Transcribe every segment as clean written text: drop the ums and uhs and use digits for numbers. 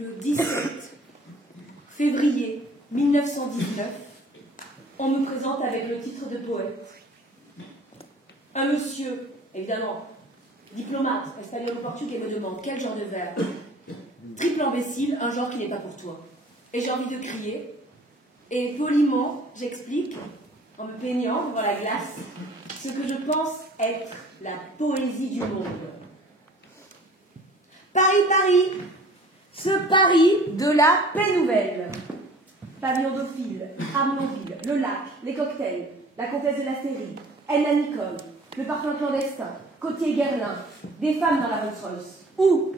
Le 17 février 1919, on me présente avec le titre de poète. Un monsieur, évidemment, diplomate, espagnol ou portugais, me demande quel genre de vers. Triple imbécile, un genre qui n'est pas pour toi. Et j'ai envie de crier, et poliment, j'explique, en me peignant devant la glace, ce que je pense être la poésie du monde. Paris, Paris, ce Paris de la paix nouvelle. Pavillon d'Ophile, Armenonville, le lac, les cocktails, la comtesse de la série, Anna Nicole, le parfum clandestin, Cotier-Guerlain, des femmes dans la Rolls-Royce. Ou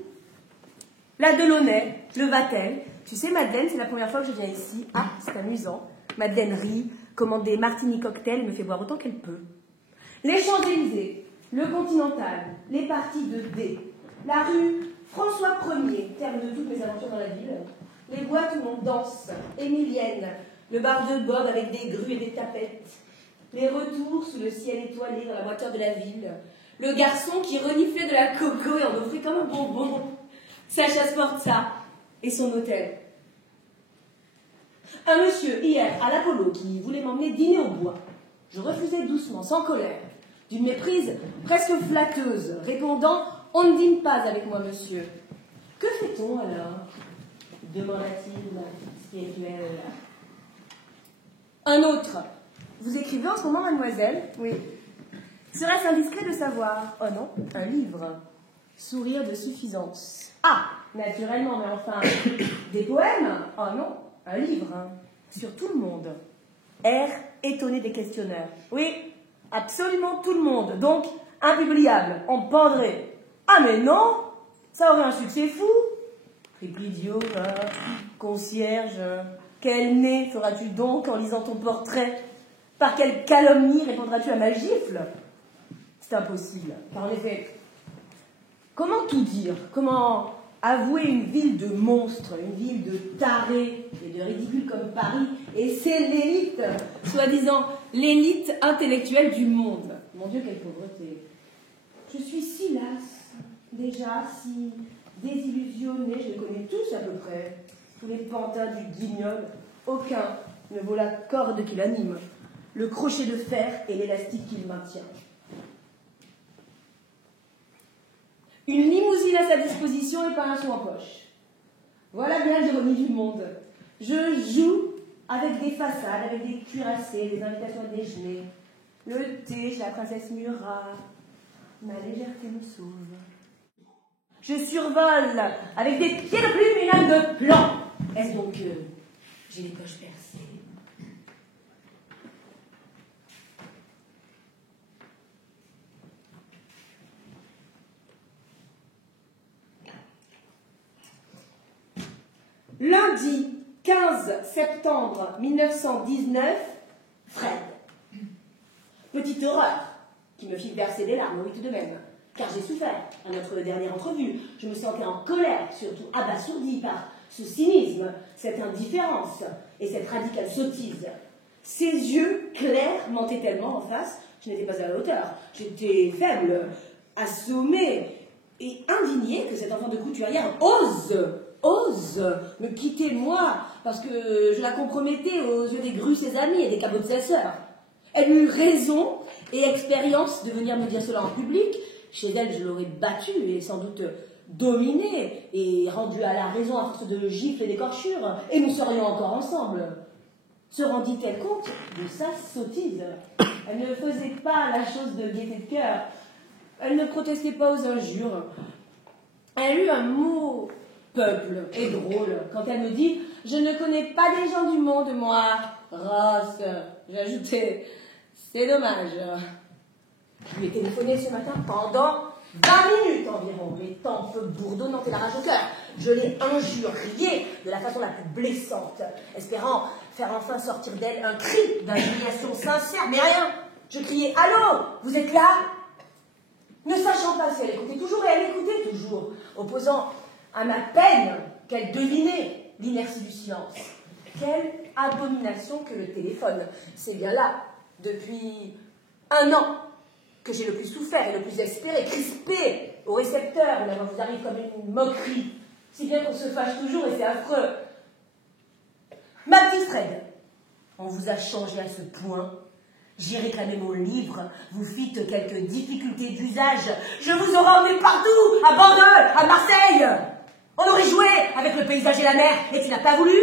la Delaunay, le Vatel. Tu sais, Madeleine, c'est la première fois que je viens ici. Ah, c'est amusant. Madeleine rit, commande des martini cocktails et me fait boire autant qu'elle peut. Les Champs-Élysées, le Continental, les parties de D, la rue François Ier, terme de toutes mes aventures dans la ville, les boîtes où on danse, Émilienne, le bar de Bob avec des grues et des tapettes, les retours sous le ciel étoilé dans la moiteur de la ville, le garçon qui reniflait de la coco et en offrait comme un bonbon, Sacha Sforza et son hôtel. Un monsieur, hier, à l'Apollo, qui voulait m'emmener dîner au bois. Je refusais doucement, sans colère, d'une méprise presque flatteuse, répondant « On ne dîne pas avec moi, monsieur. » « Que fait-on alors ?» demanda-t-il, spirituel. Un autre. « Vous écrivez en ce moment, mademoiselle ?»« Oui. »« Serait-ce indiscret de savoir ?»« Oh non, un livre. » Sourire de suffisance. « Ah, naturellement, mais enfin, des poèmes ?»« Oh non, un livre. Sur tout le monde. » Air étonné des questionneurs. « Oui, absolument tout le monde. Donc, impubliable. On me pendrait. »« Ah mais non, ça aurait un succès fou. » Triple idiot, concierge, quel nez feras-tu donc en lisant ton portrait? Par quelle calomnie répondras-tu à ma gifle? C'est impossible, car en effet, comment tout dire? Comment avouer une ville de monstres, une ville de tarés et de ridicules comme Paris, et c'est l'élite, soi-disant l'élite intellectuelle du monde? Mon Dieu, quelle pauvreté! Je suis si lasse, déjà, si désillusionnée, je les connais tous à peu près, tous les pantins du guignol, aucun ne vaut la corde qui l'anime, le crochet de fer et l'élastique qui le maintient. Une limousine à sa disposition et pas un sou en poche. Voilà bien l'ironie du monde. Je joue avec des façades, avec des cuirassés, des invitations à déjeuner. Le thé chez la princesse Murat. Ma légèreté me sauve. Je survole avec des pieds de plume et une âme de plomb. Est-ce donc que j'ai les poches percées? Lundi 15 septembre 1919, Fred. Petite horreur qui me fit verser des larmes, oui tout de même. Car j'ai souffert à notre dernière entrevue. Je me sentais en colère, surtout abasourdi par ce cynisme, cette indifférence et cette radicale sottise. Ses yeux clairs mentaient tellement en face, je n'étais pas à la hauteur. J'étais faible, assommée et indignée que cet enfant de couturière ose me quitter moi parce que je la compromettais aux yeux des grues ses amis et des cabots de sa sœur. Elle eut raison et expérience de venir me dire cela en public. Chez elle, je l'aurais battue et sans doute dominée et rendue à la raison à force de gifles et d'écorchures, et nous serions encore ensemble. Se rendit-elle compte de sa sottise? Elle ne faisait pas la chose de gaieté de cœur. Elle ne protestait pas aux injures. Elle eut un mot peuple et drôle quand elle me dit « Je ne connais pas les gens du monde, moi. » Race. J'ajoutais « C'est dommage. » Je lui ai téléphoné ce matin pendant 20 minutes environ, les tempes bourdonnantes et la rage au cœur. Je l'ai injuriée de la façon la plus blessante, espérant faire enfin sortir d'elle un cri d'indignation sincère, mais rien. Je criais « Allô, vous êtes là ?» Ne sachant pas si elle écoutait toujours, et elle écoutait toujours, opposant à ma peine qu'elle devinait l'inertie du silence. Quelle abomination que le téléphone. C'est bien là, depuis 1 an, que j'ai le plus souffert et le plus espéré, crispé au récepteur, où la voix vous arrive comme une moquerie. Si bien qu'on se fâche toujours et c'est affreux. Ma petite Fred, on vous a changé à ce point. J'ai réclamé mon livre, vous fîtes quelques difficultés d'usage. Je vous aurais emmené partout, à Bordeaux, à Marseille. On aurait joué avec le paysage et la mer, et tu n'as pas voulu.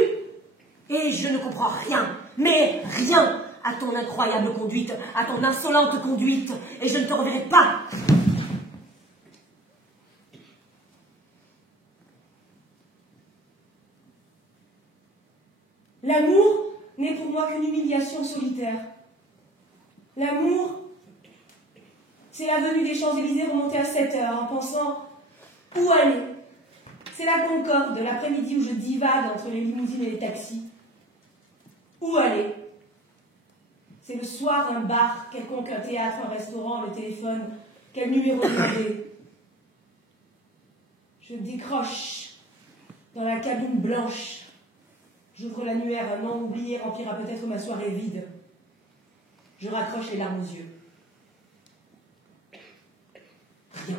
Et je ne comprends rien, mais rien à ton incroyable conduite, à ton insolente conduite, et je ne te reverrai pas. L'amour n'est pour moi qu'une humiliation solitaire. L'amour, c'est l'avenue des Champs-Élysées remontée à 7 heures en pensant où aller. C'est la Concorde de l'après-midi où je divague entre les limousines et les taxis. Où aller? C'est le soir un bar, quelconque un théâtre, un restaurant, le téléphone, quel numéro demander. Je décroche dans la cabine blanche. J'ouvre l'annuaire, un nom oublié remplira peut-être ma soirée vide. Je raccroche les larmes aux yeux. Rien.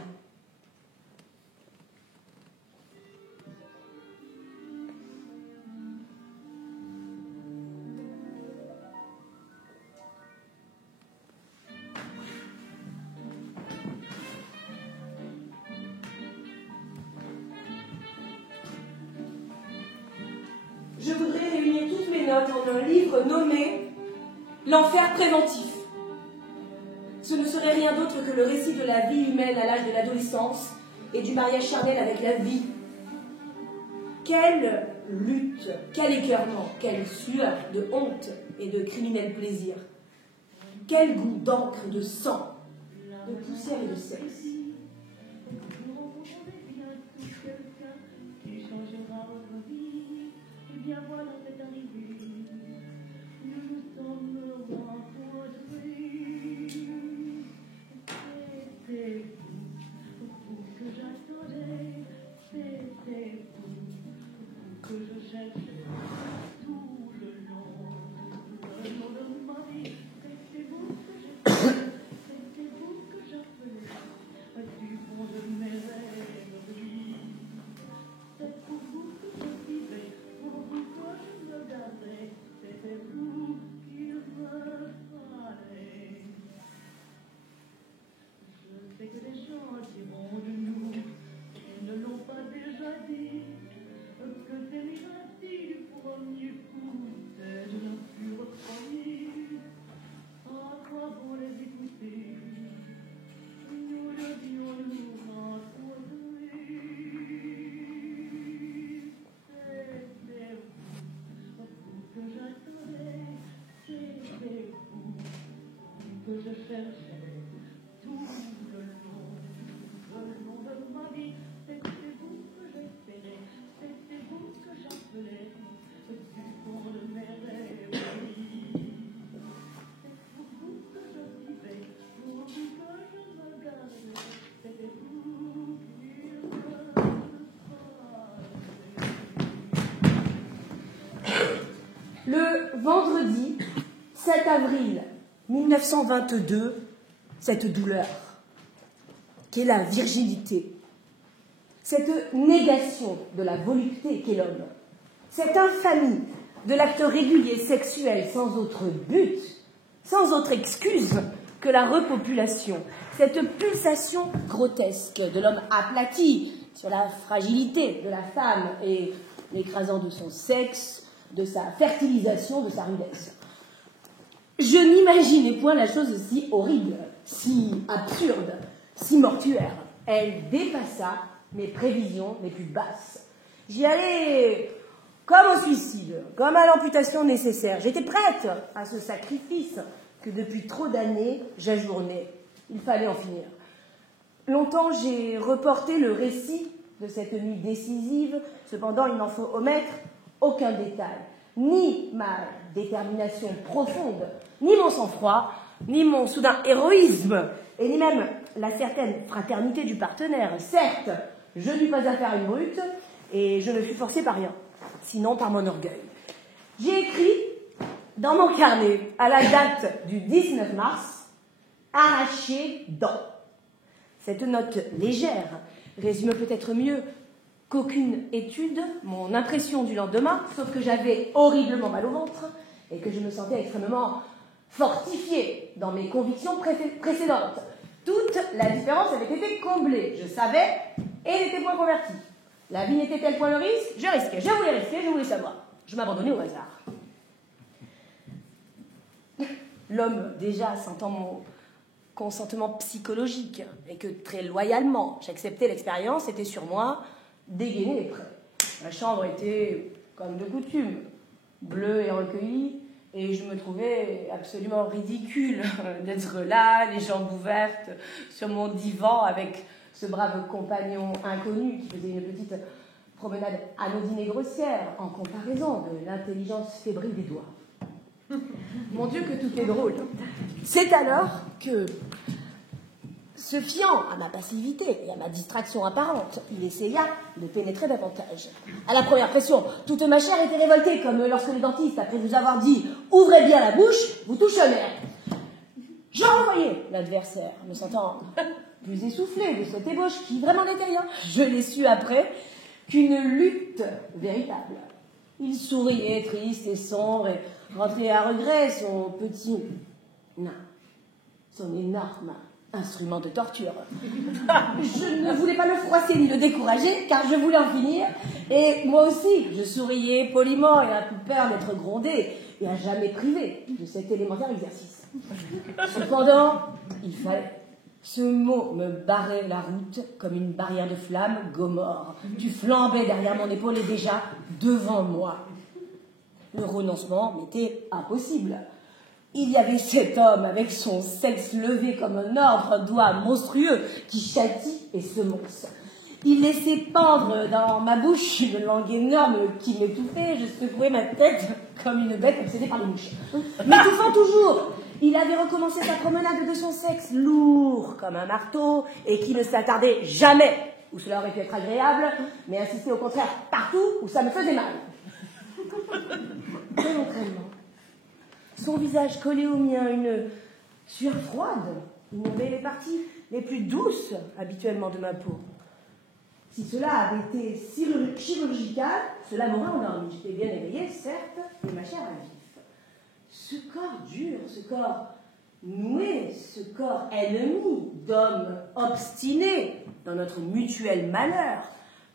Je voudrais réunir toutes mes notes en un livre nommé « L'enfer préventif ». Ce ne serait rien d'autre que le récit de la vie humaine à l'âge de l'adolescence et du mariage charnel avec la vie. Quelle lutte, quel écœurement, quelle sueur de honte et de criminel plaisir. Quel goût d'encre, de sang, de poussière et de sexe. Bien voilà, c'est arrivé. Nous nous sommes rencontrés. C'était vous que j'attendais. C'était vous que je cherchais tout le long de ma vie. C'était vous que j'appelais. C'était vous que j'appelais du fond de mes rêves. C'est pour vous que je vivais. Pourquoi je me gardais, c'était vous qu'il me fallait. Je sais que les gens diront de nous, ils ne l'ont pas déjà dit, que c'est l'irrati du premier coup, c'est de la pure folie. À quoi bon les écouter? Nous le dions-nous rencontrer. Que j'attendais, c'était vous que je cherchais tout le long de ma vie. C'était vous que j'espérais, c'était vous que j'appelais du fond de mes rêves. C'est pour vous que je vivais, pour vous que je me gardais. C'était vous qui me fallait. Le vendredi 7 avril 1922, cette douleur, qu'est la virginité, cette négation de la volupté qu'est l'homme, cette infamie de l'acte régulier sexuel sans autre but, sans autre excuse que la repopulation, cette pulsation grotesque de l'homme aplati sur la fragilité de la femme et l'écrasant de son sexe, de sa fertilisation, de sa rudesse. Je n'imaginais point la chose si horrible, si absurde, si mortuaire. Elle dépassa mes prévisions les plus basses. J'y allais comme au suicide, comme à l'amputation nécessaire. J'étais prête à ce sacrifice que depuis trop d'années j'ajournais. Il fallait en finir. Longtemps j'ai reporté le récit de cette nuit décisive, cependant il n'en faut omettre aucun détail, ni ma détermination profonde, ni mon sang-froid, ni mon soudain héroïsme, et ni même la certaine fraternité du partenaire. Certes, je n'eus pas affaire à une brute, et je ne fus forcée par rien, sinon par mon orgueil. J'ai écrit dans mon carnet, à la date du 19 mars, « Arraché dents ». Cette note légère résume peut-être mieux qu'aucune étude, mon impression du lendemain, sauf que j'avais horriblement mal au ventre et que je me sentais extrêmement fortifiée dans mes convictions précédentes. Toute la différence avait été comblée. Je savais et n'était point convertie. La vie n'était-elle point le risque? Je risquais, je voulais risquer, je voulais savoir. Je m'abandonnais au hasard. L'homme, déjà, sentant mon consentement psychologique et que très loyalement j'acceptais l'expérience, était sur moi, dégainé et prêt. La chambre était, comme de coutume, bleue et recueillie, et je me trouvais absolument ridicule d'être là, les jambes ouvertes, sur mon divan, avec ce brave compagnon inconnu qui faisait une petite promenade anodine et grossière en comparaison de l'intelligence fébrile des doigts. Mon Dieu, que tout est drôle. C'est alors que, se fiant à ma passivité et à ma distraction apparente, il essaya de pénétrer davantage. À la première pression, toute ma chair était révoltée, comme lorsque le dentiste, après vous avoir dit « Ouvrez bien la bouche », vous touche au nerf. J'en renvoyais l'adversaire, me sentant plus essoufflé de cette ébauche qui vraiment n'était rien. Je l'ai su après qu'une lutte véritable. Il souriait, triste et sombre, et rentrait à regret son petit nain, son énorme instrument de torture. Je ne voulais pas le froisser ni le décourager, car je voulais en finir, et moi aussi, je souriais poliment et à toute peur d'être grondé et à jamais privé de cet élémentaire exercice. Cependant, il fallait. Ce mot me barrait la route comme une barrière de flamme, Gomorre. Tu flambais derrière mon épaule et déjà devant moi. Le renoncement m'était impossible. Il y avait cet homme avec son sexe levé comme un ordre, un doigt monstrueux qui châtie et semonce. Il laissait pendre dans ma bouche une langue énorme qui m'étouffait. Je secouais ma tête comme une bête obsédée par les mouches. M'étouffant toujours, il avait recommencé sa promenade de son sexe, lourd comme un marteau, et qui ne s'attardait jamais où cela aurait pu être agréable, mais insistait au contraire partout où ça me faisait mal. Quel entraînement. Son visage collé au mien, une sueur froide, inondait les parties les plus douces habituellement de ma peau. Si cela avait été chirurgical, cela m'aurait endormi. J'étais bien éveillée, certes, mais ma chair à vif. Ce corps dur, ce corps noué, ce corps ennemi d'hommes obstinés dans notre mutuel malheur,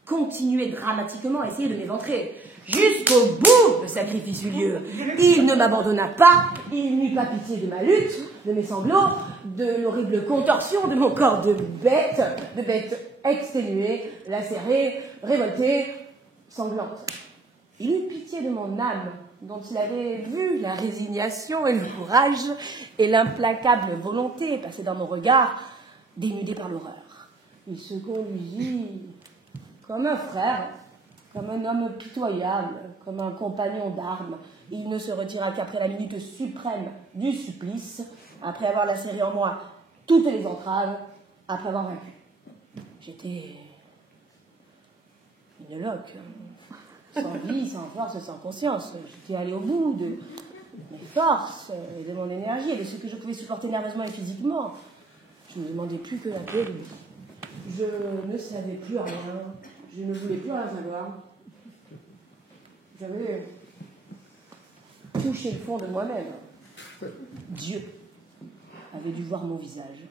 continuait dramatiquement à essayer de m'éventrer. Jusqu'au bout, le sacrifice eut lieu. Il ne m'abandonna pas, il n'eut pas pitié de ma lutte, de mes sanglots, de l'horrible contorsion de mon corps de bête exténuée, lacérée, révoltée, sanglante. Il eut pitié de mon âme, dont il avait vu la résignation et le courage et l'implacable volonté passer dans mon regard, dénudé par l'horreur. Il se conduisit comme un frère, comme un homme pitoyable, comme un compagnon d'armes. Il ne se retira qu'après la minute suprême du supplice, après avoir lacéré en moi toutes les entraves, après avoir vaincu. J'étais une loque, sans vie, sans force, sans conscience. J'étais allée au bout de mes forces et de mon énergie et de ce que je pouvais supporter nerveusement et physiquement. Je ne demandais plus que la paix. Je ne savais plus rien. Je ne voulais plus rien savoir. J'avais touché le fond de moi-même. Dieu avait dû voir mon visage.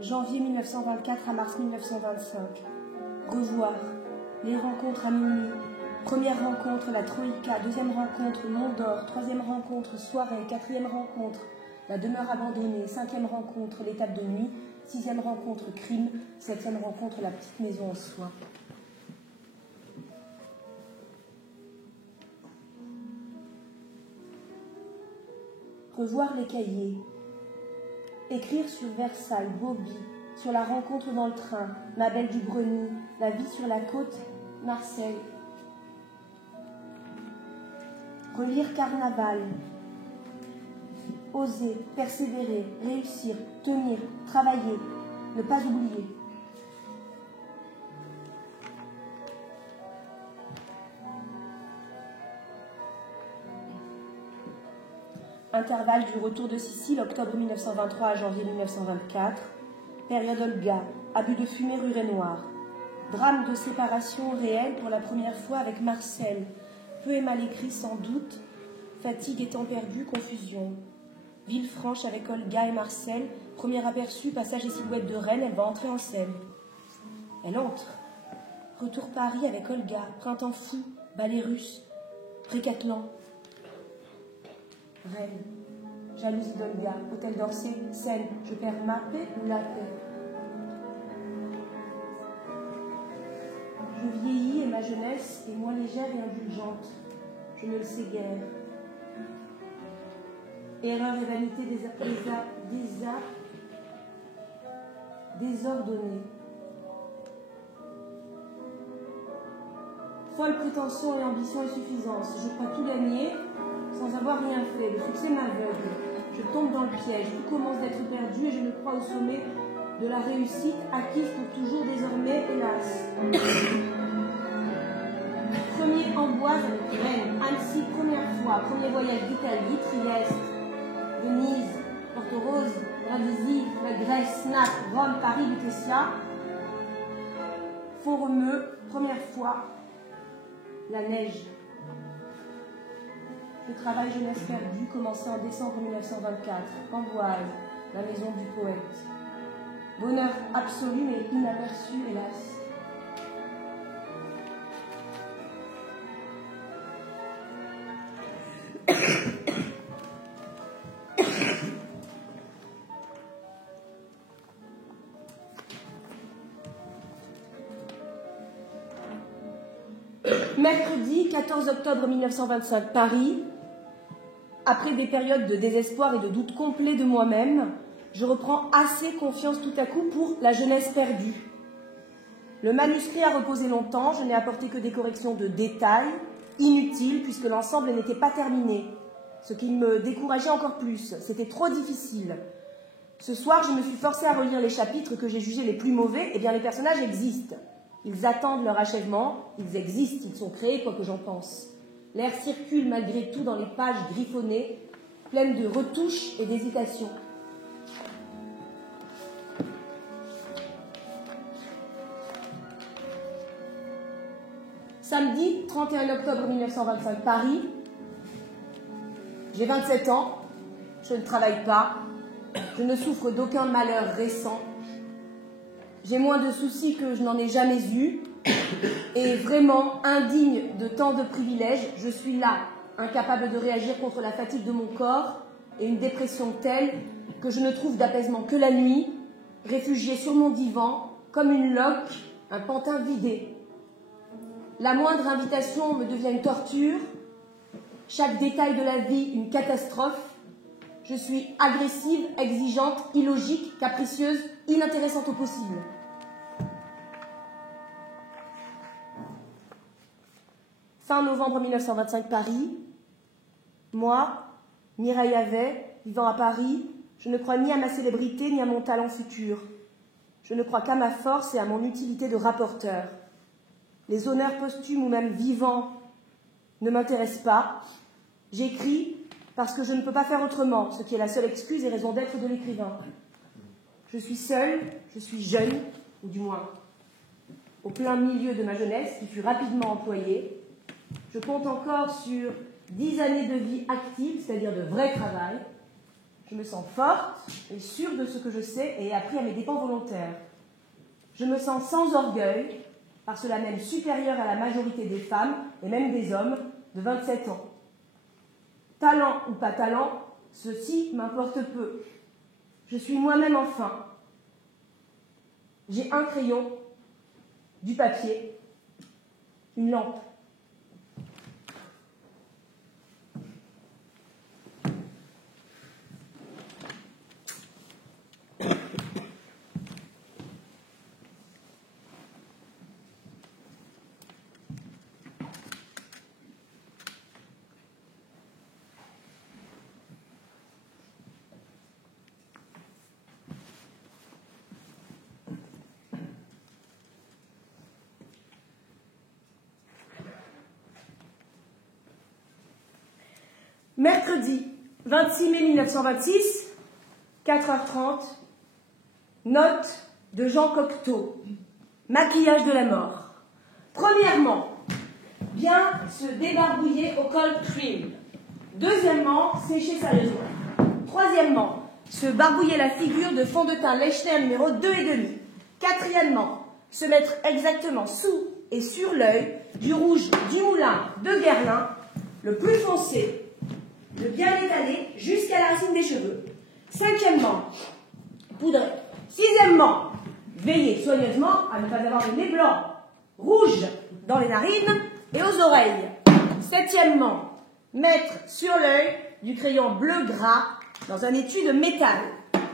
Janvier 1924 à mars 1925. Revoir. Les rencontres à minuit. Première rencontre, la Troïka. Deuxième rencontre, Mont d'Or. Troisième rencontre, soirée. Quatrième rencontre, la demeure abandonnée. Cinquième rencontre, l'étape de nuit. Sixième rencontre, crime. Septième rencontre, la petite maison en soie. Revoir les cahiers. Écrire sur Versailles, Bobby, sur la rencontre dans le train, ma belle du Breny, la vie sur la côte, Marseille. Relire Carnaval. Oser, persévérer, réussir, tenir, travailler, ne pas oublier. Intervalle du retour de Sicile, octobre 1923 à janvier 1924. Période Olga, abus de fumée rue Rainoir. Drame de séparation réelle pour la première fois avec Marcel. Peu et mal écrit sans doute. Fatigue étant perdue, confusion. Villefranche avec Olga et Marcel. Premier aperçu, passage et silhouette de Rennes, elle va entrer en scène. Elle entre. Retour Paris avec Olga. Printemps fou, ballet russe. Récathlon. Rennes. Jalousie d'Olga. Hôtel d'Orsay, Seine. Je perds ma paix ou la paix. Je vieillis et ma jeunesse est moins légère et indulgente. Je ne le sais guère. Erreur et vanité désordonnée. Folle prétention et ambition et suffisance. Je crois tout gagner sans avoir rien fait. Le succès m'aveugle. Je tombe dans le piège. Tout commence d'être perdu et je me crois au sommet de la réussite acquise pour toujours désormais, hélas. Premier Amboise avec Rennes, Annecy, première fois, premier voyage d'Italie, Trieste, Venise, Porto Rose, Brindisi, la Grèce, Naples, Rome, Paris, Lutetia, Font-Romeu, première fois, la neige. Le travail jeunesse perdue, commencé en décembre 1924, Amboise, la maison du poète. Bonheur absolu mais inaperçu, hélas. Mercredi 14 octobre 1925, Paris. Après des périodes de désespoir et de doute complet de moi-même, je reprends assez confiance tout à coup pour La jeunesse perdue. Le manuscrit a reposé longtemps, je n'ai apporté que des corrections de détails, inutiles puisque l'ensemble n'était pas terminé, ce qui me décourageait encore plus, c'était trop difficile. Ce soir, je me suis forcée à relire les chapitres que j'ai jugés les plus mauvais, et bien les personnages existent. Ils attendent leur achèvement, ils existent, ils sont créés, quoi que j'en pense. L'air circule malgré tout dans les pages griffonnées, pleines de retouches et d'hésitations. Samedi 31 octobre 1925, Paris. J'ai 27 ans, je ne travaille pas, je ne souffre d'aucun malheur récent. J'ai moins de soucis que je n'en ai jamais eu, et vraiment indigne de tant de privilèges, je suis là, incapable de réagir contre la fatigue de mon corps et une dépression telle que je ne trouve d'apaisement que la nuit, réfugiée sur mon divan, comme une loque, un pantin vidé. La moindre invitation me devient une torture, chaque détail de la vie une catastrophe. Je suis agressive, exigeante, illogique, capricieuse, inintéressante au possible. Fin novembre 1925, Paris. Moi, Mireille Havet, vivant à Paris, je ne crois ni à ma célébrité ni à mon talent futur. Je ne crois qu'à ma force et à mon utilité de rapporteur. Les honneurs posthumes ou même vivants ne m'intéressent pas. J'écris parce que je ne peux pas faire autrement, ce qui est la seule excuse et raison d'être de l'écrivain. Je suis seule, je suis jeune, ou du moins au plein milieu de ma jeunesse, qui fut rapidement employée. Je compte encore sur 10 années de vie active, c'est-à-dire de vrai travail. Je me sens forte et sûre de ce que je sais et ai appris à mes dépens volontaires. Je me sens sans orgueil, par cela même supérieure à la majorité des femmes et même des hommes de 27 ans. Talent ou pas talent, ceci m'importe peu. Je suis moi-même enfin. J'ai un crayon, du papier, une lampe. Mercredi 26 mai 1926, 4h30, note de Jean Cocteau, maquillage de la mort. Premièrement, bien se débarbouiller au cold cream. Deuxièmement, sécher sérieusement. Troisièmement, se barbouiller la figure de fond de teint Lechner numéro 2,5. Quatrièmement, se mettre exactement sous et sur l'œil du rouge du moulin de Guerlain, le plus foncé, le bien étalé jusqu'à la racine des cheveux. Cinquièmement, poudrer. Sixièmement, veiller soigneusement à ne pas avoir le nez blanc, rouge dans les narines et aux oreilles. Septièmement, mettre sur l'œil du crayon bleu gras dans un étui de métal.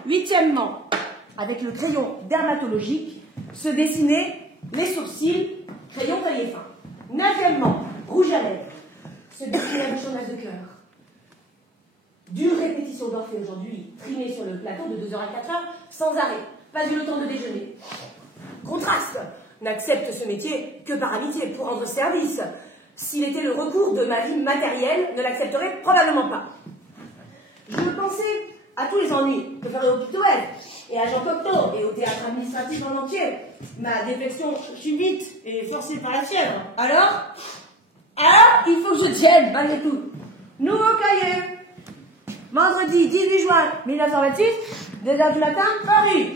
Huitièmement, avec le crayon dermatologique, se dessiner les sourcils, crayon taillé fin. Neuvièmement, rouge à lèvres, se dessiner la bouche en as de cœur. Dure répétition d'Orphée aujourd'hui, trimée sur le plateau de 2h à 4h, sans arrêt, pas eu le temps de déjeuner. Contraste, n'accepte ce métier que par amitié, pour rendre service. S'il était le recours de ma vie matérielle, ne l'accepterait probablement pas. Je pensais à tous les ennuis que ferait au Pictoel, et à Jean Cocteau, et au théâtre administratif en entier. Ma déflexion subite et forcée par la fièvre. Alors, il faut que je tienne, malgré tout. Nouveau cahier. Vendredi 18 juin 1926, 2h du matin, Paris.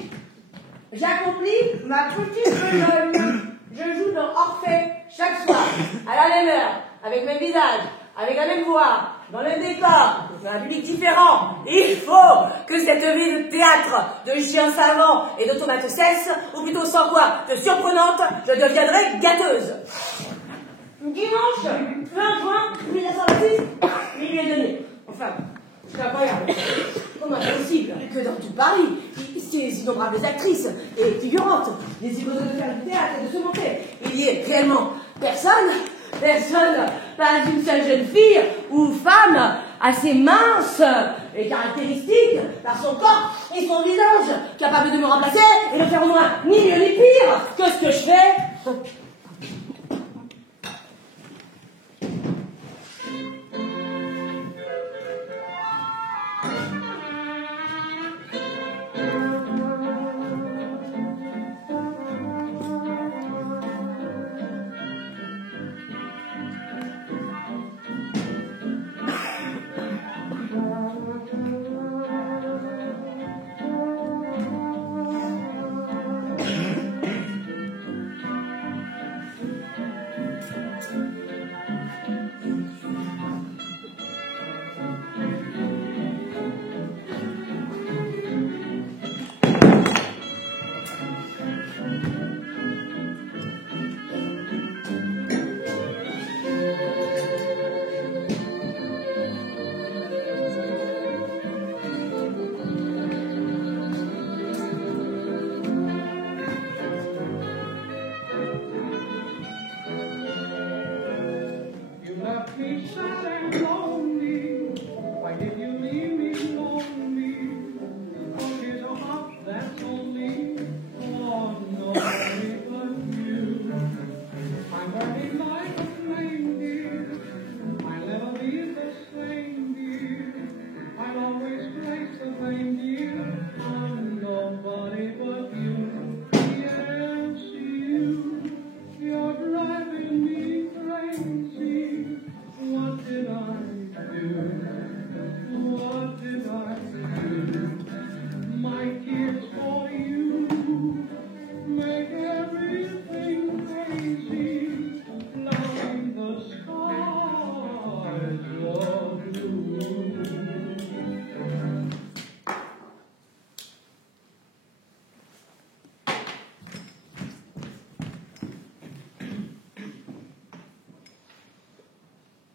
J'accomplis ma petite besogne. Je joue dans Orphée chaque soir, à la même heure, avec le même visage, avec la même voix, dans le même décor, dans un public différent. Il faut que cette vie de théâtre, de chien savant et de tomates cesse, ou plutôt sans quoi, de surprenante, je deviendrai gâteuse. Dimanche 20 juin 1926, minuit et demi. Enfin, c'est incroyable. Comment est-ce possible que dans tout Paris, ces innombrables actrices et figurantes, les icônes de faire du théâtre et de se montrer, il y ait réellement personne, pas une seule jeune fille ou femme assez mince et caractéristique par son corps et son visage, capable de me remplacer et de faire au moins ni mieux ni pire que ce que je fais.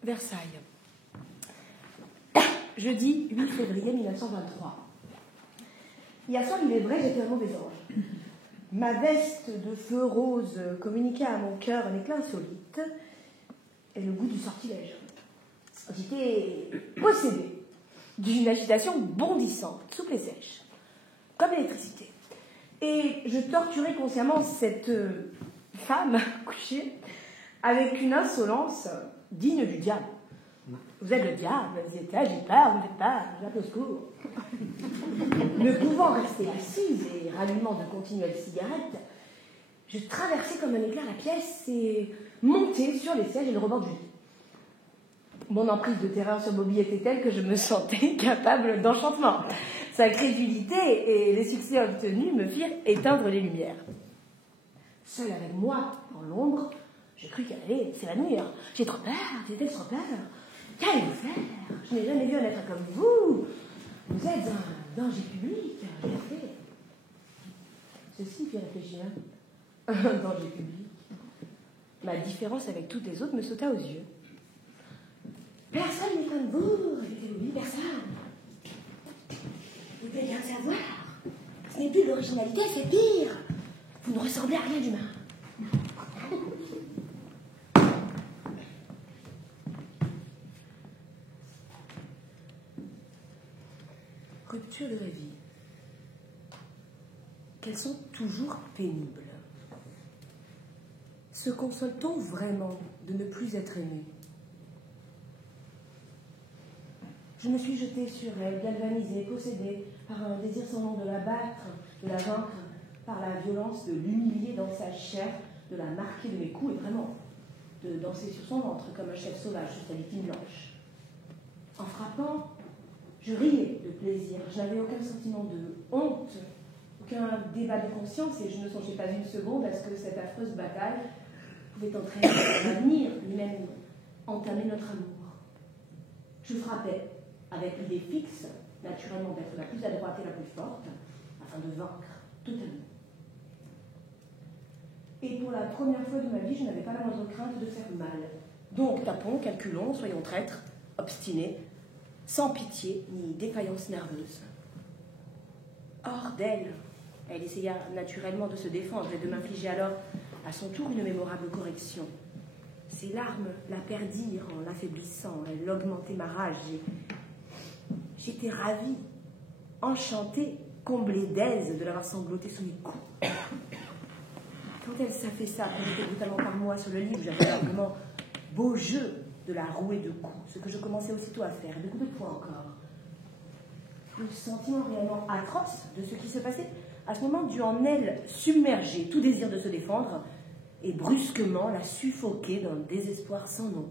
Versailles. Jeudi 8 février 1923. Hier soir, il est vrai, j'étais un mauvais ange. Ma veste de feu rose communiquait à mon cœur un éclat insolite et le goût du sortilège. J'étais possédée d'une agitation bondissante, souple et sèche, comme l'électricité. Et je torturais consciemment cette femme couchée avec une insolence digne du diable. Vous êtes le diable, disait-elle, j'ai peur, vous ne faites pas, j'appelle au secours. Ne pouvant rester assise et rallumant de continuelles cigarettes, je traversais comme un éclair la pièce et montais sur les sièges et le rebord du lit. Mon emprise de terreur sur Bobby était telle que je me sentais capable d'enchantement. Sa crédulité et les succès obtenus me firent éteindre les lumières. Seule avec moi, dans l'ombre, j'ai cru qu'elle allait s'évanouir. J'ai trop peur, j'ai trop peur. Qu'allez-vous faire? Je n'ai jamais vu un être comme vous. Vous êtes un danger public. Je l'ai fait. Ceci fait réfléchir. Un danger public. Ma différence avec toutes les autres me sauta aux yeux. Personne n'est comme vous, répétez oui, personne. Vous devez bien le savoir. Ce n'est plus de l'originalité, c'est pire. Vous ne ressemblez à rien d'humain. Rupture de la vie. Qu'elles sont toujours pénibles. Se console-t-on vraiment de ne plus être aimé? Je me suis jetée sur elle, galvanisée, possédée par un désir sans nom de la battre, de la vaincre, par la violence de l'humilier dans sa chair, de la marquer de mes coups et vraiment de danser sur son ventre comme un chef sauvage sur sa victime blanche. En frappant, je riais de plaisir. Je n'avais aucun sentiment de honte, aucun débat de conscience et je ne songeais pas une seconde à ce que cette affreuse bataille pouvait entraîner notre avenir, ni même entamer notre amour. Je frappais avec l'idée fixe, naturellement, d'être la plus adroite et la plus forte, afin de vaincre totalement. Et pour la première fois de ma vie, je n'avais pas la moindre crainte de faire mal. Donc, tapons, calculons, soyons traîtres, obstinés, sans pitié ni défaillance nerveuse. Hors d'elle, elle essaya naturellement de se défendre et de m'infliger alors à son tour une mémorable correction. Ses larmes la perdirent en l'affaiblissant, elle augmentait ma rage. J'étais ravie, enchantée, comblée d'aise de l'avoir sangloté sous mes coups. Quand elle s'affaissa, projetée brutalement par moi sur le lit où j'avais largement beau jeu de la rouer de coups, ce que je commençais aussitôt à faire, de coups de poing encore. Le sentiment réellement atroce de ce qui se passait, à ce moment, dut en elle submerger tout désir de se défendre et brusquement la suffoquer d'un désespoir sans nom.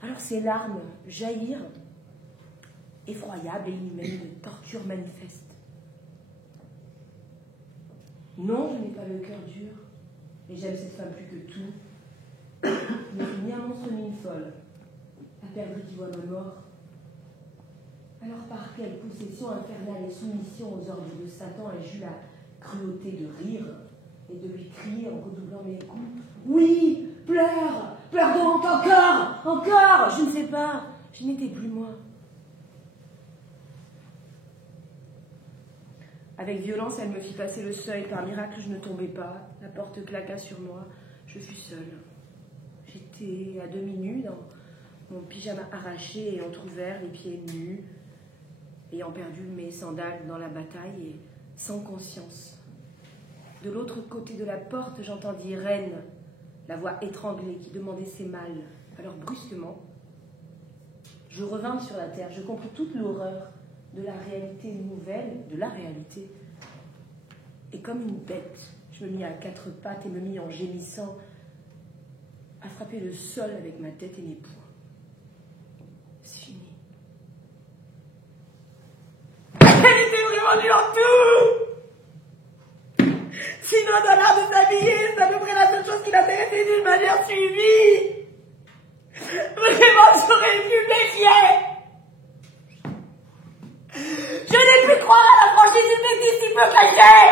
Alors ses larmes jaillirent, effroyables et inhumaines, de torture manifeste. Non, je n'ai pas le cœur dur, et j'aime cette femme plus que tout. Je ne suis ni un monstre ni une folle, la perdrix qui voit ma mort. Alors par quelle possession infernale et soumission aux ordres de Satan ai-je eu la cruauté de rire et de lui crier en redoublant mes coups? Oui, pleure, pleure donc encore, encore, je ne sais pas, je n'étais plus moi. Avec violence, elle me fit passer le seuil. Par miracle, je ne tombais pas. La porte claqua sur moi. Je fus seule. J'étais à demi nue, dans mon pyjama arraché et entrouvert, les pieds nus, ayant perdu mes sandales dans la bataille et sans conscience. De l'autre côté de la porte, j'entendis Reine, la voix étranglée qui demandait ses malles. Alors brusquement, je revins sur la terre. Je compris toute l'horreur de la réalité nouvelle, de la réalité. Et comme une bête, je me mis à quatre pattes et me mis en gémissant à frapper le sol avec ma tête et mes poings. C'est fini. Elle était vraiment nulle en tout. Sinon, dans l'art de s'habiller, c'est à peu près la seule chose qui l'intéressait d'une manière suivie. Vraiment, j'aurais pu m'éfier. Je n'ai pu croire à la franchise humaine si peu cachée.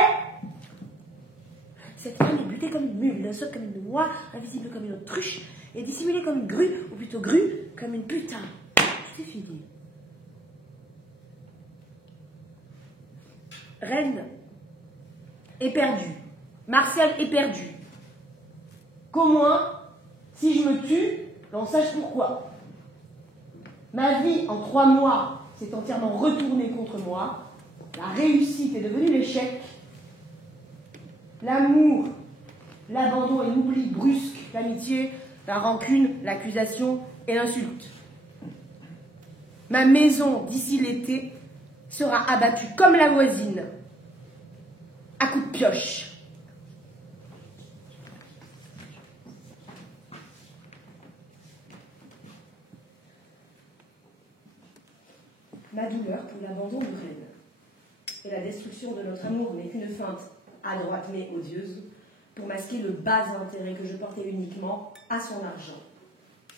Cette femme est butée comme une mule, sotte comme une oie, invisible comme une autruche, et dissimulé comme une grue, ou plutôt grue comme une putain. Tout est fini. Reine est perdue. Martial est perdu. Qu'au moins, si je me tue, l'on sache pourquoi. Ma vie en 3 mois s'est entièrement retournée contre moi. La réussite est devenue l'échec. L'amour, l'abandon et l'oubli brusque, l'amitié, la rancune, l'accusation et l'insulte. Ma maison, d'ici l'été, sera abattue comme la voisine, à coups de pioche. Ma douleur pour l'abandon de Rennes et la destruction de notre amour n'est qu'une feinte adroite mais odieuse pour masquer le bas intérêt que je portais uniquement à son argent.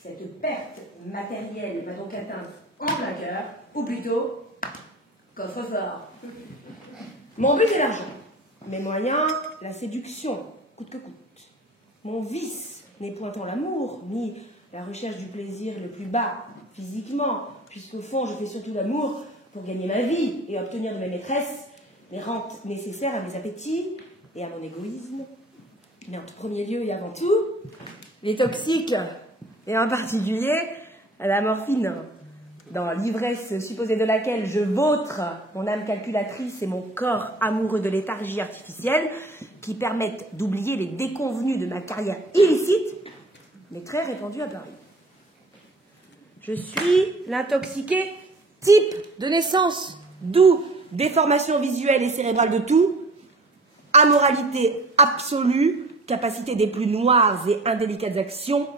Cette perte matérielle m'a donc atteinte en plein cœur, ou plutôt coffre-fort. Mon but est l'argent, mes moyens, la séduction, coûte que coûte. Mon vice n'est point tant l'amour, ni la recherche du plaisir le plus bas, physiquement, puisqu'au fond, je fais surtout l'amour pour gagner ma vie et obtenir de ma maîtresse les rentes nécessaires à mes appétits et à mon égoïsme. Mais en tout premier lieu et avant tout, les toxiques, et en particulier la morphine, dans l'ivresse supposée de laquelle je vautre mon âme calculatrice et mon corps amoureux de léthargie artificielle, qui permettent d'oublier les déconvenus de ma carrière illicite, mais très répandue à Paris. Je suis l'intoxiqué type de naissance, d'où déformation visuelle et cérébrale de tout, amoralité absolue, capacité des plus noires et indélicates actions,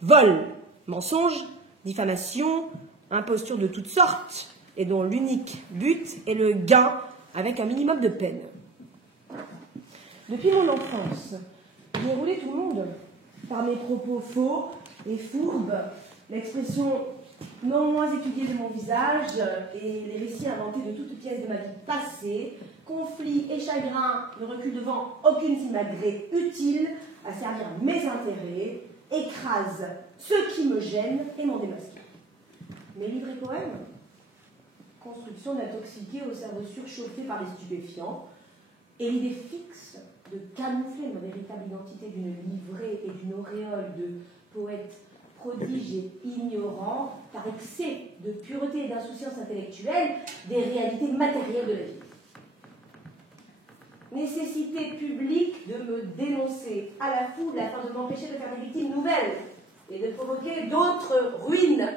vol, mensonge, diffamation, imposture de toutes sortes, et dont l'unique but est le gain avec un minimum de peine. Depuis mon enfance, j'ai roulé tout le monde par mes propos faux et fourbes, l'expression non moins étudiée de mon visage et les récits inventés de toutes pièces de ma vie passée, conflits et chagrins ne reculent devant aucune simagrée utile à servir mes intérêts, écrasent ceux qui me gênent et m'en démasquent. Mes livres et poèmes, construction d'intoxiqués au cerveau surchauffé par les stupéfiants, et l'idée fixe de camoufler ma véritable identité d'une livrée et d'une auréole de poète prodige et ignorant, par excès de pureté et d'insouciance intellectuelle, des réalités matérielles de la vie. Nécessité publique de me dénoncer à la foule afin de m'empêcher de faire des victimes nouvelles et de provoquer d'autres ruines.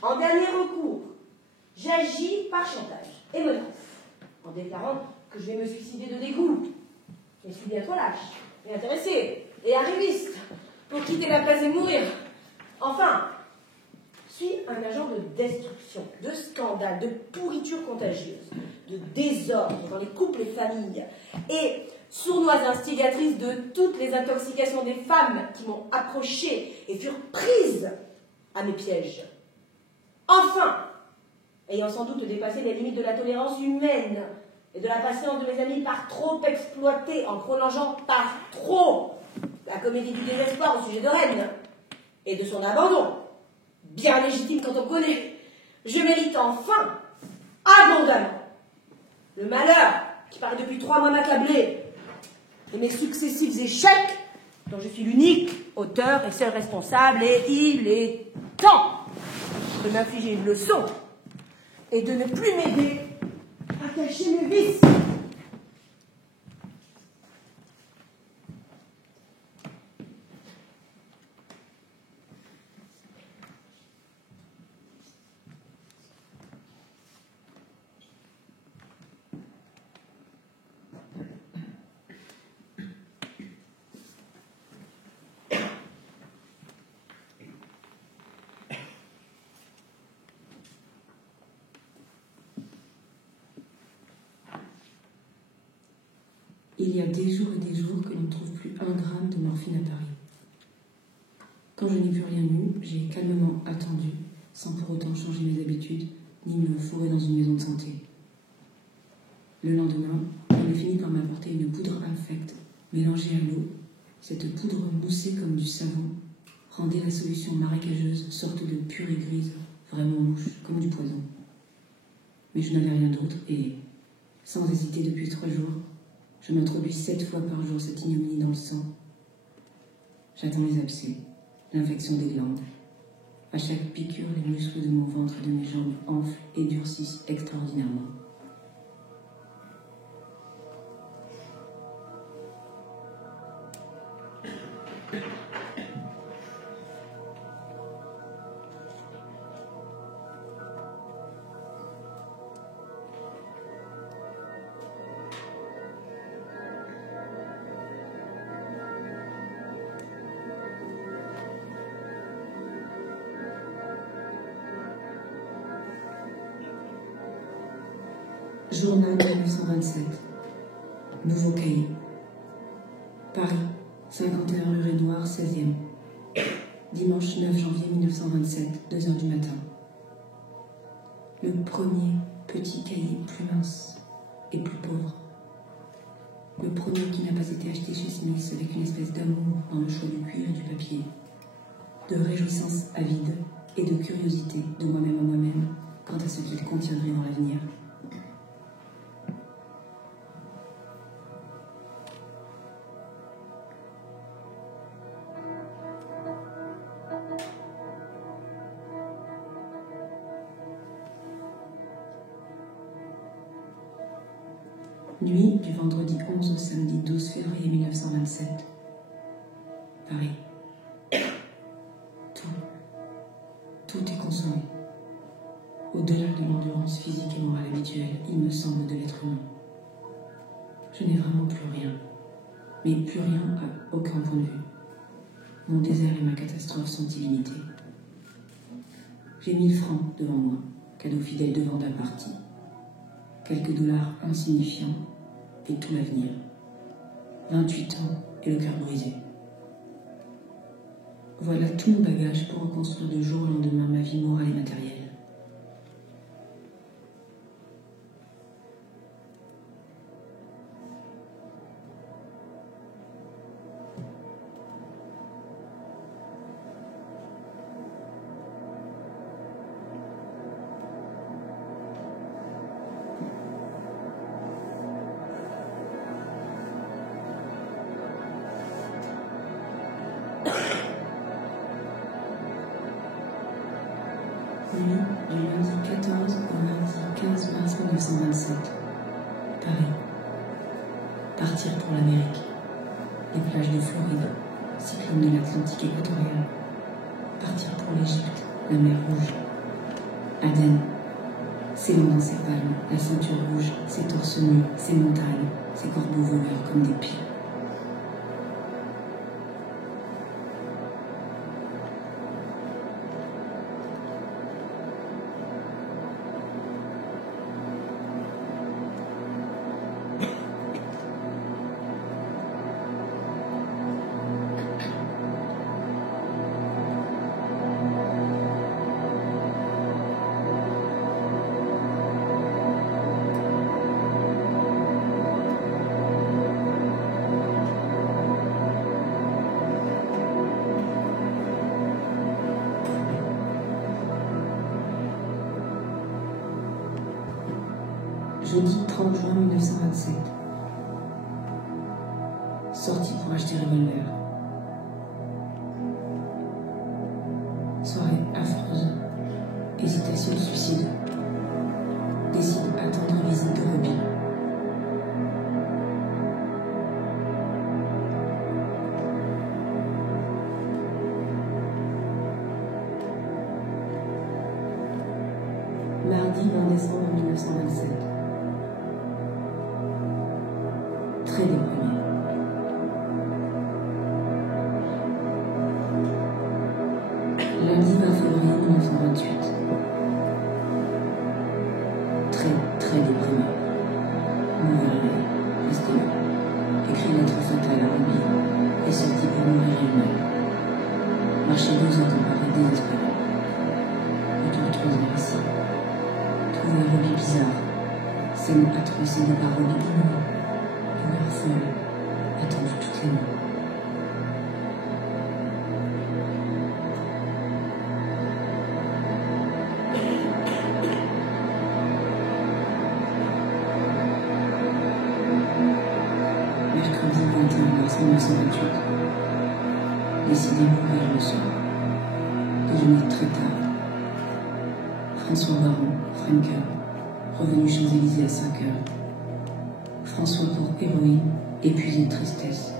En dernier recours, j'agis par chantage et menace, en déclarant que je vais me suicider de dégoût. Je suis bien trop lâche et intéressée et arriviste pour quitter la place et mourir. Enfin, suis un agent de destruction, de scandale, de pourriture contagieuse, de désordre dans les couples et familles, et sournoise instigatrice de toutes les intoxications des femmes qui m'ont approchée et furent prises à mes pièges. Enfin, ayant sans doute dépassé les limites de la tolérance humaine et de la patience de mes amis par trop exploités en prolongeant par trop la comédie du désespoir au sujet de Rennes et de son abandon, bien légitime quand on connaît, je mérite enfin, abondamment, le malheur qui paraît depuis 3 mois m'accabler et mes successifs échecs dont je suis l'unique auteur et seul responsable, et il est temps de m'infliger une leçon et de ne plus m'aider à cacher mes vices. Il y a des jours et des jours que l'on ne trouve plus 1 gramme de morphine à Paris. Quand je n'ai plus rien eu, j'ai calmement attendu, sans pour autant changer mes habitudes, ni me fourrer dans une maison de santé. Le lendemain, on a fini par m'apporter une poudre infecte, mélangée à l'eau. Cette poudre moussée comme du savon rendait la solution marécageuse sorte de purée grise, vraiment louche, comme du poison. Mais je n'avais rien d'autre et, sans hésiter depuis 3 jours, je m'introduis 7 fois par jour cette ignominie dans le sang. J'attends les abcès, l'infection des glandes. À chaque piqûre, les muscles de mon ventre et de mes jambes enflent et durcissent extraordinairement. Journal 1927. Nouveau cahier. Paris, 51 rue Renoir, 16e. Dimanche 9 janvier 1927, 2h du matin. Le premier petit cahier plus mince et plus pauvre. Le premier qui n'a pas été acheté chez Smith avec une espèce d'amour dans le choix du cuir et du papier, de réjouissance avide et de curiosité de moi-même à moi-même quant à ce qu'il contiendrait dans l'avenir. Nuit du vendredi 11 au samedi 12 février 1927. Paris. Tout est consommé. Au-delà de l'endurance physique et morale habituelle, il me semble, de l'être humain. Je n'ai vraiment plus rien. Mais plus rien à aucun point de vue. Mon désert et ma catastrophe sont illimités. J'ai 1000 francs devant moi, cadeau fidèle de vente à partie. Quelques dollars insignifiants et tout l'avenir. 28 ans et le cœur brisé. Voilà tout mon bagage pour reconstruire de jour au lendemain ma vie morale et matérielle. Nuit du lundi 14 au mardi 15 mars 1927. Paris. Partir pour l'Amérique. Les plages de Floride, cyclone de l'Atlantique équatorial. Partir pour l'Égypte, la mer Rouge. Aden. Ses longs dans ses palmes, la ceinture rouge, ses torses nus, ses montagnes, ses corbeaux voleurs comme des pieds. Jeudi 30 juin 1927. Sortie pour acheter revolver. Soirée affreuse. Hésitation de suicide. Décide attendre visite de Robbie. Mardi 20 décembre 1927. Très déprimé. Lundi 20 février 1928. Très déprimé. Mauvais réveil, resté là. Écrit lettre fatale à Robbie et sorti pour mourir elle-même. Marché 2 heures dans Paris désespéré. Autour de 3 heures ici. Trouver Robbie bizarre. Scène atroce aidée par Robbie ignoré. Douleur folle, attendu toutes les nuits. 1928. Décidé d'ouvrir le soir. Déjeuner très tard. François Baron, Frenkel, revenu Champs-Élysées à 5 heures. François pour héroïne, épuisé de tristesse.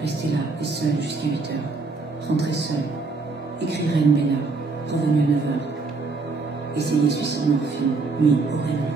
Resté là et seul jusqu'à 8 heures. Rentré seul. Écrit Reine Bénard, revenu à 9 heures. Essayer suicide morphine, nuit horrible.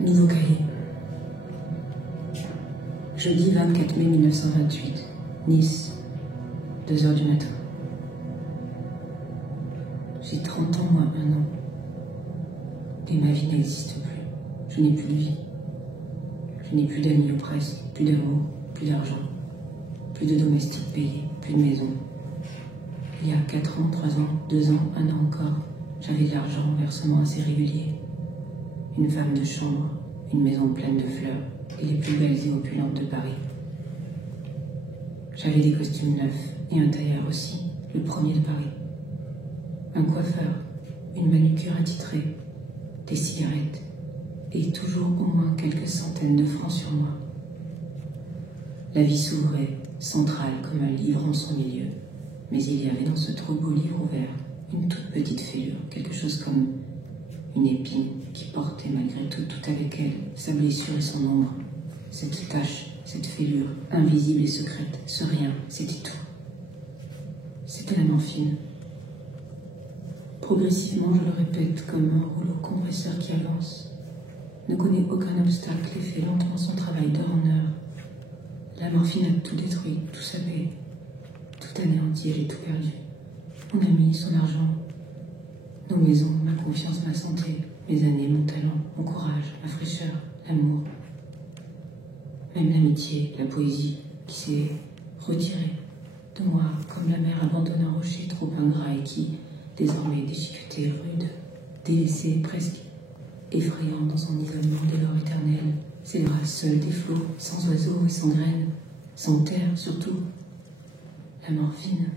Nouveau cahier. Jeudi 24 mai 1928, Nice, 2 heures du matin. J'ai 30 ans moins 1 an. Et ma vie n'existe plus. Je n'ai plus de vie. Je n'ai plus d'amis ou presque, plus d'amour, plus d'argent, plus de domestiques payés, plus de maison. Il y a 4 ans, 3 ans, 2 ans, 1 an encore, j'avais de l'argent, versement assez régulier. Une femme de chambre, une maison pleine de fleurs et les plus belles et opulentes de Paris. J'avais des costumes neufs et un tailleur aussi, le premier de Paris. Un coiffeur, une manucure attitrée, des cigarettes et toujours au moins quelques centaines de francs sur moi. La vie s'ouvrait, centrale comme un livre en son milieu, mais il y avait dans ce trop beau livre ouvert une toute petite fêlure, quelque chose comme une épine qui portait malgré tout avec elle sa blessure et son ombre. Cette tache, cette fêlure, invisible et secrète, ce rien, c'était tout. C'était la morphine. Progressivement, je le répète, comme un rouleau compresseur qui avance, ne connaît aucun obstacle et fait lentement son travail d'heure en heure. La morphine a tout détruit, tout sapé, tout anéanti, j'ai tout perdu. Mon ami, son argent, nos maisons, ma confiance, ma santé, mes années, mon talent, mon courage, ma fraîcheur, l'amour. Même l'amitié, la poésie, qui s'est retirée de moi, comme la mer abandonne un rocher trop ingrat et qui, désormais déchiqueté, rude, délaissé, presque effrayant dans son isolement dès l'or éternel, s'élèvera seul des flots, sans oiseaux et sans graines, sans terre surtout. La morphine,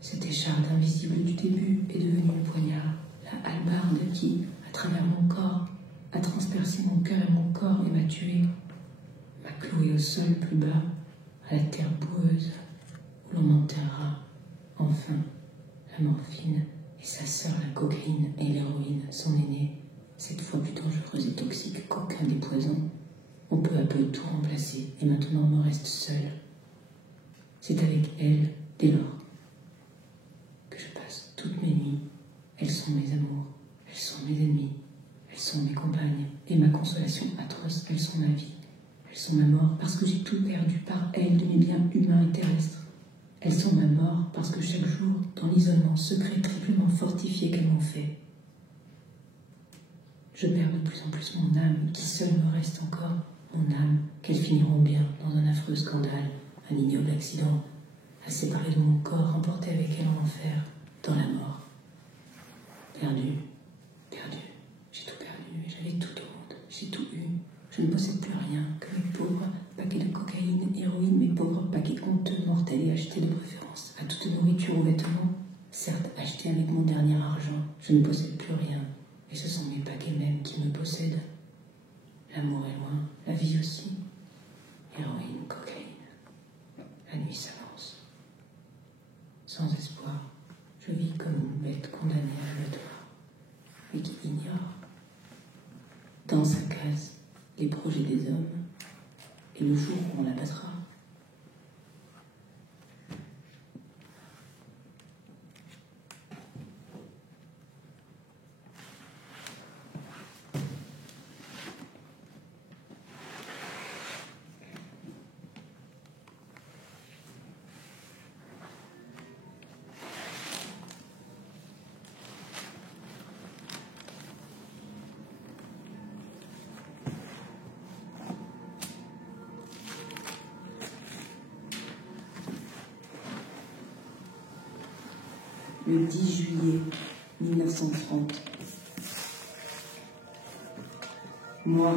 cette écharde invisible du début est devenue le poignard, la hallebarde qui, à travers mon corps, a transpercé mon cœur et mon corps et m'a tué, m'a cloué au sol plus bas, à la terre boueuse, où l'on m'enterrera, enfin, la morphine et sa sœur la cocaïne et l'héroïne, son aînée, cette fois plus dangereuse et toxique qu'aucun des poisons, ont peu à peu tout remplacé et maintenant me reste seule. C'est avec elle, dès lors, que je passe toutes mes nuits. Elles sont mes amours, elles sont mes ennemis, elles sont mes compagnes et ma consolation atroce, elles sont ma vie, elles sont ma mort parce que j'ai tout perdu par elles de mes biens humains et terrestres. Elles sont ma mort parce que chaque jour, dans l'isolement secret triplement fortifié qu'elles m'ont fait, je perds de plus en plus mon âme, qui seule me reste encore, mon âme, qu'elles finiront bien dans un affreux scandale, un ignoble accident, à séparer de mon corps, emporté avec elle en enfer, dans la mort. Perdu, j'ai tout perdu, j'avais tout au monde, j'ai tout eu, je ne possède plus rien que mes pauvres paquets de cocaïne, héroïne, mes pauvres paquets honteux, mortels et achetés de préférence, à toute nourriture ou vêtements, certes achetés avec mon dernier argent, je ne possède plus rien, et ce sont mes paquets mêmes qui me possèdent. L'amour est loin, la vie aussi, héroïne, cocaïne, la nuit s'avance. Sans espoir, je vis comme une bête condamnée à l'abattoir, mais qui ignore, dans sa case, les projets des hommes et le jour où on l'abattra. le 10 juillet 1930. Moi,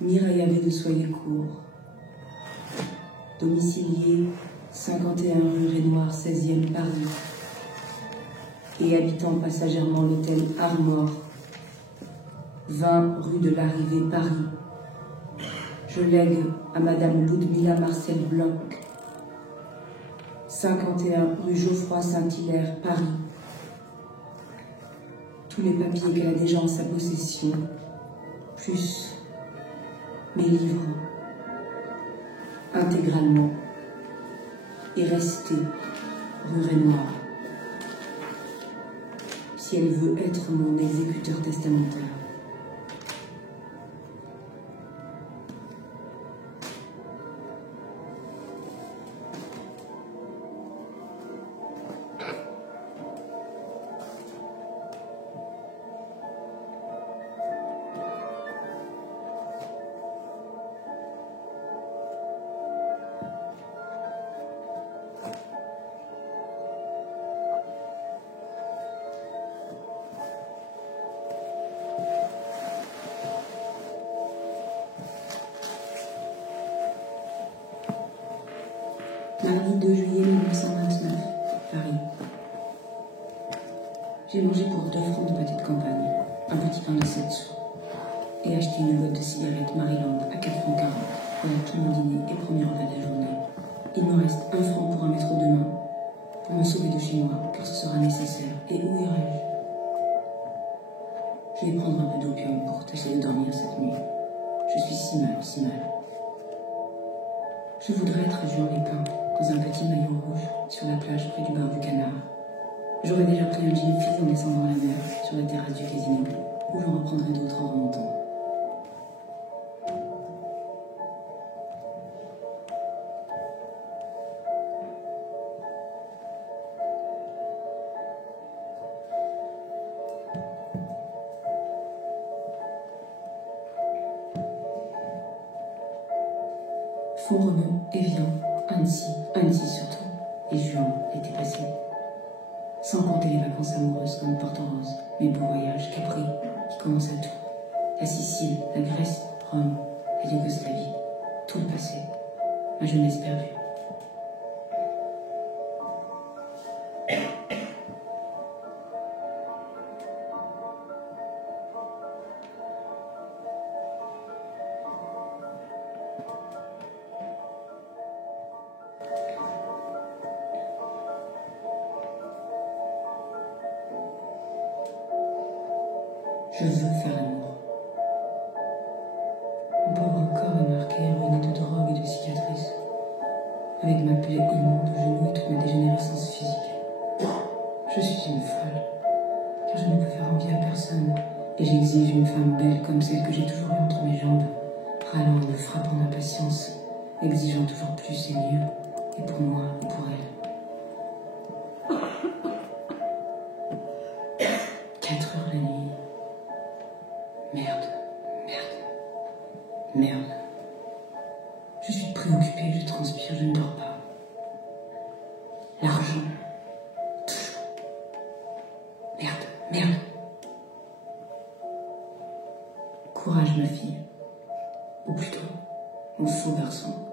Mireille de Soyecourt, domicilié 51 rue Rainoir, 16e Paris, et habitant passagèrement l'hôtel Armor, 20 rue de l'Arrivée, Paris. Je lègue à Madame Ludmilla Marcel Blanc, 51 rue Geoffroy Saint-Hilaire, Paris, tous les papiers qu'elle a déjà en sa possession, plus mes livres, intégralement, et rester rue Rainoir, si elle veut être mon exécuteur testamentaire. Mardi 2 juillet 1929, Paris. J'ai mangé pour 2 francs de pâté de campagne, un petit pain de 7 sous, et acheté une boîte de cigarettes Maryland à 4 francs 40. Voilà tout mon dîner et premier repas de la journée. Il me reste 1 franc pour un métro demain, pour me sauver de chez moi, car ce sera nécessaire. Et où irai-je? Je vais prendre un peu d'opium pour tâcher de dormir cette nuit. Je suis si mal, si mal. Je voudrais être à Juan-les-Pins, dans un petit maillot rouge, sur la plage près du bar du Canard. J'aurais déjà pris un gin fizz en descendant la mer, sur la terrasse du casino, où j'en reprendrai d'autres en remontant. Font-Romeu, Évian, Annecy surtout, et juin était passé. Sans compter les vacances amoureuses comme Porto-Rose, mes beaux voyages, Capri, qui commencent à tout. La Sicile, la Grèce, Rome, la Yougoslavie, tout le passé, ma jeunesse perdue. Je veux faire l'amour. Mon pauvre corps est marqué, ruiné de drogue et de cicatrices, avec ma plaie immonde au genou et toute ma dégénérescence physique. Je suis une folle, car je ne peux faire envie à personne, et j'exige une femme belle comme celle que j'ai toujours eue entre mes jambes, râlant et me frappant d'impatience, exigeant toujours plus et mieux, et pour moi et pour elle. 4 heures la nuit. Merde. Je suis préoccupée, je transpire, je ne dors pas. L'argent. Toujours. Merde. Courage, ma fille. Ou plutôt, mon faux garçon.